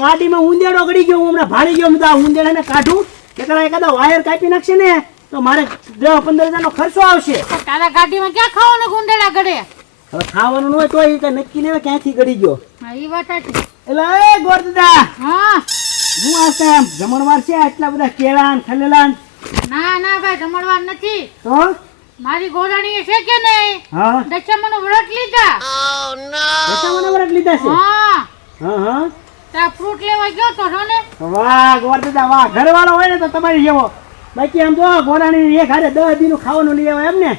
ગાડીમાં ઉંદેડો ગડી ગયો, હું હમણાં ભાળી ગયો. હું ઉંદેડાને કાઢું એકલા એકાદા વાયર કાપી નાખશે ને તો મારે 10-15 હજારનો ખર્ચો આવશે. તારા ગાડીમાં ક્યાં ખાવાનું ઉંદેડા ગડે? હવે ખાવાનું ન હોય તો એ નક્કી ને ક્યાંથી ગડી ગયો. હા ઈ વાત સાચી. એટલે એ ગોર દાદા, હા હું આવતા જમણવાર છે આટલા બધા કેળા ને ખલેલા? ના ના ભાઈ, જમણવાર નથી. તો મારી ગોરાણી છે કે નહીં? હા, દશામાનો વ્રત લીધા. Oh no! દશામાનો વ્રત લીધા છે? હા હા હા. તા ફ્રૂટ લેવા ગયો તો ને. વાહ ગોર દાદા વાહ, ઘરવાળો હોય ને તો તમારી જેવો. બાકી આમ તો ગોરાણી એક હારે 10 દીનું ખાવાનું લઈ આવે એમ ને?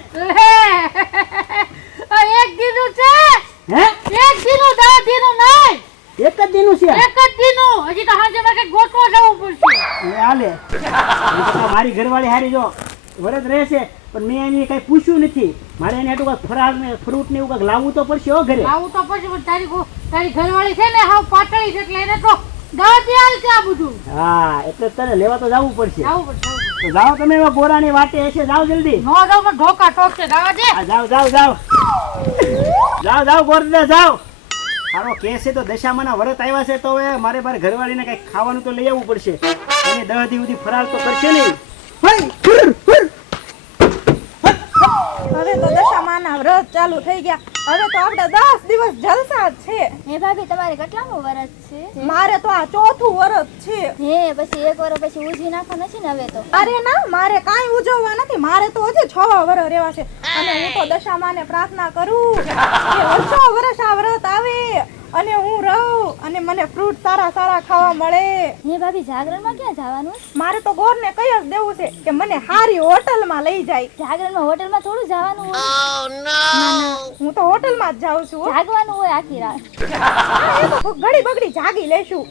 એક દીનું છે. હે? એક દીનું 10 દીનું નહીં. એક જ દીનું છે? એક જ દીનું. હજી તો હાજે મારે ગોતવા જવું પડશે. એ હાલે. મારી ઘરવાળી હારી જો વરત રહેશે, પણ મેં એની કઈ પૂછ્યું નથી. મારે એને એટલું કાંઈક ફરાળ ને ફ્રૂટ ને એવું કાંઈક લાવવું તો પડશે હો ઘરે. લાવવું તો પડશે, પણ તારી ઘરવાળી છે ને હાવ પાતળી છે એટલે એને તો દવાલ છે આ બધું. હા, એટલે તને લેવા તો જવું પડશે. જવું પડશે. તો જાઓ તમે એવા ગોરાની વાટે હશે, જાઓ જલ્દી. નો જાવ તો ઢોકા ટોકશે. જવા દે. હા, જાઓ જાઓ જાઓ જાઓ જાઓ ગોરદા જાઓ. હારો કેસ છે તો દશામાના વરત આવ્યા છે તો હવે મારે ઘરવાળીને કઈક ખાવાનું તો લઈ આવવું પડશે. એને 10 દી સુધી ફરાળ તો કરશે નહીં. હવે તો દશામાના વ્રત ચાલુ થઈ ગયા. હવે તો આપણે 10 દિવસ જલસા જ છે. હે ભાભી, તમારે કેટલામું વરસ છે? મારે તો આ 4થું વરસ છે. હે, પછી એક વરસ પછી ઉજી નાખવા નથી ને હવે તો? અરે ના, મારે કાંઈ ઉજવવા નથી. મારે તો હજી 6 વરસ રહેવા છે. અને હું તો દશામાને પ્રાર્થના કરું કે વર્ષો વર્ષ આ વ્રત આવે અને હું રહું અને મને ફ્રૂટ સારા સારા ખાવા મળે. હે ભાભી, જાગરણમાં ક્યાં જવાનું? મારે તો ગોરને કઈ જ દેવું છે કે મને સારી હોટલમાં લઈ જાય. જાગરણમાં હોટલમાં થોડું જવાનું હોય. Oh no! હું તો હોટલમાં જ જાઉં છું. જાગવાનું હોય આખી રાત. હા, એ તો ઘડી બગડી જાગી લેશું.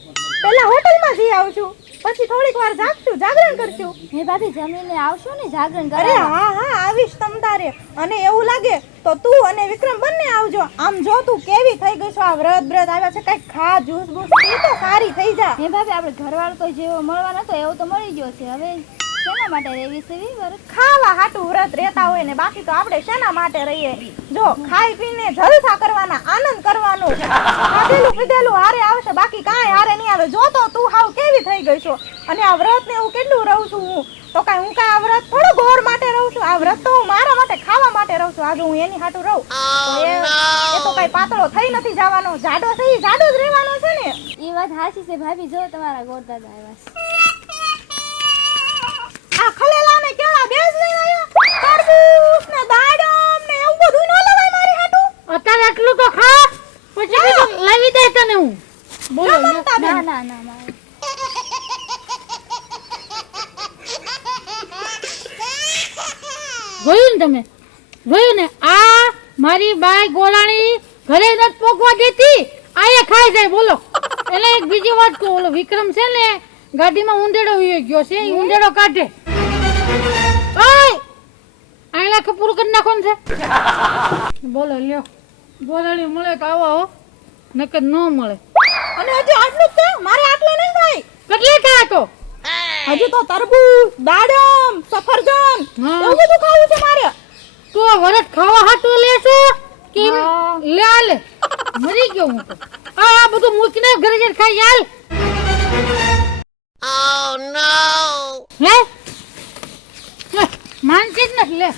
પહેલા હોટલમાં જઈ આવશું, પછી થોડીક વાર જાગશું, જાગરણ કરશું. હે ભાભી, જમીને આવશો ને જાગરણ અરે કરવા? હા હા, આવીશ તમ તારે. અને એવું લાગે તો તું અને વિક્રમ બંને આવજો. આમ જો તું કેવી થઈ ગઈ છો, આ વ્રત આવ્યા છે, કઈક ખા, જ્યુસ બૂસ પી તો સારી થઈ જા. હે ભાભી, આપણે ઘરવાળો તો જેવો મળવાનો હતો એવો તો મળી ગયો છે. હવે શેના માટે રહેવી છે વરસ? ખાવા હાટું વ્રત રહેતા હોય ને, બાકી તો આપણે શેના માટે રહીએ? જો ખાઈ પીને જલસા કરવાના, આનંદ કરવાનો. ખાધેલું પીધેલું હારે આવશે, બાકી કાંઈ હારે નહીં આવે. જો તો તું હાવ કેવી થઈ ગઈ છો. અને આ વ્રત ને હું કેટલું રહું છું. હું તો કાંઈ હું કાંઈ આ વ્રત થોડું ગોર માટે રહું છું. આ વ્રત તો હું મારા માટે ખાવા માટે રહું છું. આજે હું એની હાટું રહું તો એ તો કઈ પાતળો થઈ નથી જવાનો. જાડો છે એ જાડો જ રહેવાનો છે ને. એ વાત સાચી છે ભાભી. જો તમારા ગોરદાદા આવ્યા છે. આ ખલેલા ને કેળા બેસ લઈને આયા. તરબૂચ ને દાડમ ને એવું બધું ન લવાય મારી હાટું. અત્યારે એટલું તો ખા, પછી બીજું લાવી દે તને હું. બોલો. ના ના ના મારે. જોયું ને તમે? જોયું ને? આ મારી બાઈ ગોરાણી ઘરે નથી પોગવા દેતી, આયે ખાઈ જાય. બોલો. એટલે એક બીજી વાત કહું, ઓલો વિક્રમ છે ને ગાડીમાં ઉંદેડો વી ગયો છે, એ ઉંદેડો કાઢે. ઓય આયલા કે પૂરું કરી નાખો ને છે. બોલો લ્યો, ગોરાણી મળે તો આવો હો, નકર ન મળે. અને હજી આટલું જ છે, મારે આટલે નહીં થાય. કેટલે થાય તો? હજી તો તરબૂચ, દાડમ, સફરજન હા. એવું બધું ખાવું છે મારે. તો વરસ ખાવા હાટું લેશો કે લે આલે? મરી ગયો હું તો. આ બધું મૂકીને ઘરે જઈને ખાઈ હાલ. Oh no! લે લે, માનતી જ નથી. લે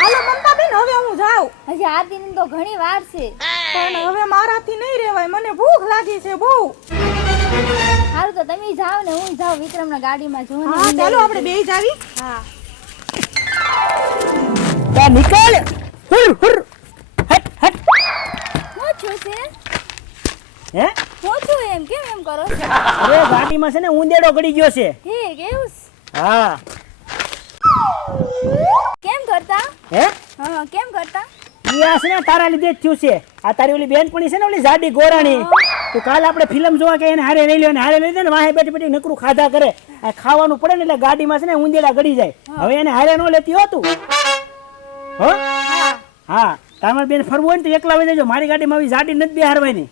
હાલો મમતા બેન, હવે હું જાઉં. હજી આ દિન તો ઘણી વાર છે. પણ હવે મારાથી નહીં રહેવાય, મને ભૂખ લાગી છે બહુ. સારું તો તમે જાઓ ને હું જાઉં વિક્રમના ગાડીમાં જોઉં. હા ચાલો આપણે બેય જાવી. હા. તા નીકળ. હુર હુર હટ હટ. હું છું છે? હે? હું છું એમ કેમ એમ કરો છો? અરે ગાડીમાં છે ને ઉંદેડો ગડી ગયો છે. હે કેવું? હા. કેમ કરતા? હે? હા કેમ કરતા? ઈ આ છે ને તારા લીધે જ થયું છે. આ તારી ઓલી બેનપણી છે ને ઓલી જાડી ગોરાણી, તો કાલ આપણે ફિલ્મ જોવા કે એને હારે લઈ લ્યો ને હારે લઈ દે ને વાહે બેઠી બેઠી નકરું ખાધા કરે આ ખાવાનું પડે ને એટલે ગાડીમાં છે ને ઉંદેડા ગળી જાય હવે એને હારે ન લેતી હો તું હો હા તાર બેન ફરવું હોય ને તો એકલા વઈ જજો મારી ગાડીમાં આવી જાડી નથી બેહારવાની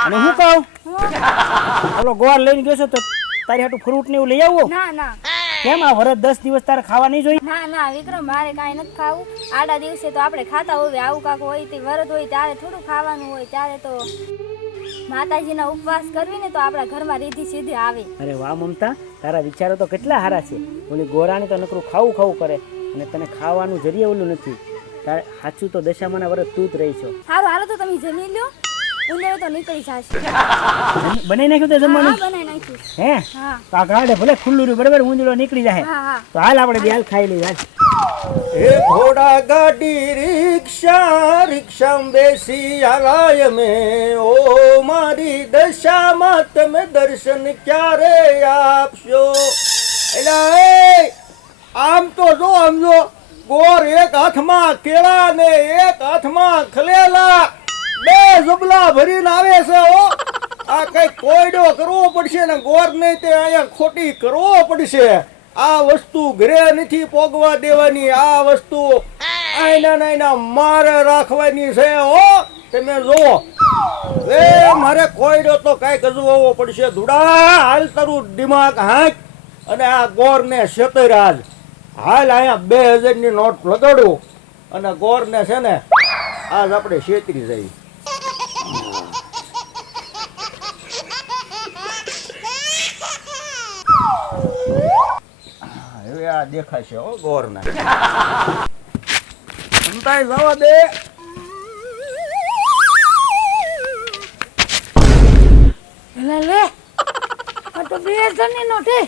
અને હું કહું ઓલો ગોળ લઈને ગયો છો તો તારી હાટું ફ્રૂટ ને એવું લઈ આવો ના ના કેમ આ વરસ 10 દિવસ તારે ખાવા નહીં જોઈએ ના ના વિક્રમ મારે કાંઈ નથી ખાવું આડા દિવસે તો આપણે ખાતા હોય આવું કાક હોય તે વરદ હોય ત્યારે થોડું ખાવાનું હોય ત્યારે તો માતાજીના ઉપવાસ કરવી ને તો આપણા ઘરમાં રીધી સીધી આવે અરે વાહ મમતા તારા વિચારો તો કેટલા સારા છે ઓલી ગોરાણી તો નકરું ખાવું ખાવું કરે અને તને ખાવાનું જરીએ ઓલું નથી તારે સાચું તો દશામાના વરસ તું જ રહી છો સારું હાલો તો તમે જમી લ્યો ઉંદેડો તો નીકળી જશે બનાવી નાખ્યું તે જમવાનું બનાવી નાખ્યું હે હા તો આ ગાડે ભલે ખુલ્લું રહ્યું બરાબર ઊંધડો નીકળી જાય હા હા તો હાલ આપણે બે હાલ ખાઈ લઈએ હાલ એ ઘોડા ગાડી રિક્ષા રિક્ષામાં બેસી આલાય મેં ઓ મારી દશામાં તમે દર્શન ક્યારે આપશો એલા એ આમ તો જો ગોર એક હાથમાં કેળા ને એક હાથમાં ખલેલા બે જબલા ભરીને આવે છે હો આ કઈ કોયડો કરવો પડશે ને ગોર નહીં તે અહીંયા ખોટી કરવો પડશે આ વસ્તુ ઘરે નથી પોગવા દેવાની આ વસ્તુ આઈના મારે રાખવાની છે હો તમે જુઓ એ મારે કોયડો તો કઈ ગજવાવો પડશે ધુડા હાલ તારું દિમાગ હાંક અને આ ગોરને શેતરાજ હાલ અહીંયા 2000 ની નોટ લગાડું અને ગોરને છે ને આજ આપણે શેતરી જઈએ હવે આ દેખાશે હો ગોરને સંતાઈ જવા દે લે આ તો 2000 ની નોટ હે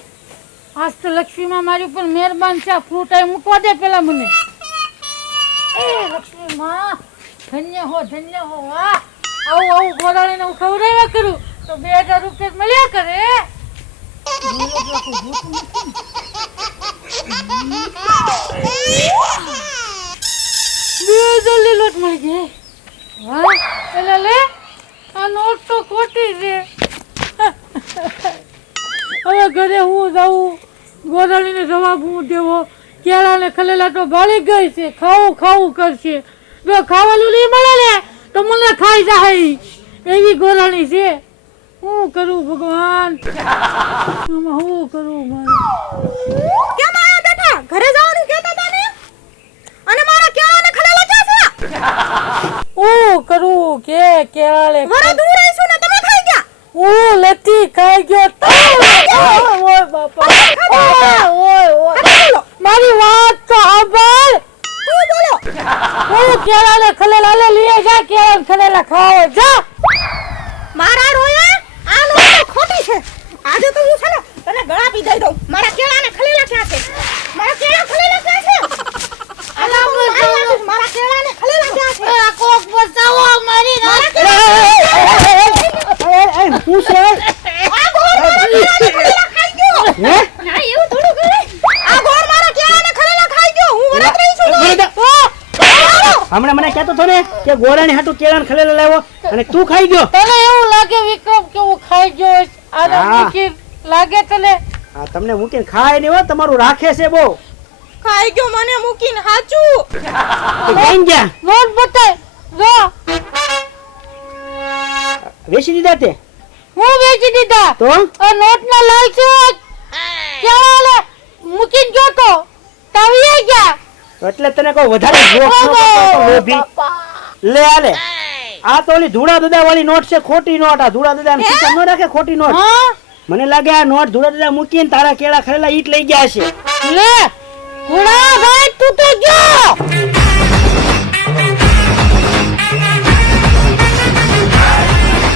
આજ તો લક્ષ્મીમાં મારી ઉપર મહેરબાન છે ફ્રૂટ આઈ મૂકવા દે પેલા મને એ લક્ષ્મીમાં ધન્ય હો વાહ આવું ગોરાણીને હું ખવડાવ્યા કરું તો 2000 રૂપિયા મળ્યા કરે લોટ મળી ગઈ વાહ પેલા લે આ નોટ તો ખોટી છે હવે ઘરે હું જાઉં ગોરાણીને જવાબ હું દેવો કેળાને ખલેલા તો ભાળી ગઈ છે ખાવું કરશે જો ખાવાનું નહીં મળે ને તો મને ખાઈ જાય એવી ગોરાણી છે હું કરું ભગવાન આમાં હું કરું મારે કેમ આયા બેટા ઘરે જવાનું કહેતા હતા ને અને મારા કેળાને ખલેલા ક્યાં છે હું કરું કે કેળાને વરા દૂર આવીશું ને તમે ખાઈ ગયા હું લેતી ખાઈ ગયો ઓય બાપા ઓય મારી વાત તો સાંભળ તું બોલો હું કેળાને ખલેલા લે લઈ જા કેળાને ખલેલા ખાઓ જા મારા રોયા આ નોટ ખોટી છે આજે તો હું છે ને તને ગળા પી દઈ દઉં મારા કેળાને ખલેલા ક્યાં છે મારા કેળા ખલેલા ક્યાં છે મારા કેળાને ખલેલા ક્યાં છે આ કોક બચાવો મારી રાત હું છે આ ગોળ મારા કેળાને ખલેલા ખાઈ ગયો હે ના એવું થોડું કરે આ ગોળ મારા કેળાને ખલેલા ખાઈ ગયો હું વરત રહી છું હમણાં મને કહેતો હતો ને કે ગોરાણી હાટું કેળાને ખલેલા લાવ્યો અને તું ખાઈ ગયો તને એવું લાગે વિક્રમ કે હું ખાઈ ગયો આને હા. મૂકી લાગે તને આ તમને મૂકીને ખાય નહીં હો તમારું રાખે છે બહુ ખાઈ ગયો મને મૂકીને હાચું કઈ ગયા નોટ બતાય જો વેચી દીધા તે હું વેચી દીધા તો આ નોટ ના લાલચ કેળા લે મૂકીને ગયો તો તવીએ ગયા એટલે તને કહું વધારે જોક ન કરતો તો લોભી લે આલે આ તો ઓલી ધૂળા દદા વાળી નોટ છે ખોટી નોટ આ ધૂળા દદા ખિસ્સામાં ન રાખે ખોટી નોટ હા મને લાગે આ નોટ ધૂળા દદા મૂકીને તારા કેળા ખરેલા ઈટ લઈ ગયા છે લે ઘોડા ભાઈ તું તો ગયો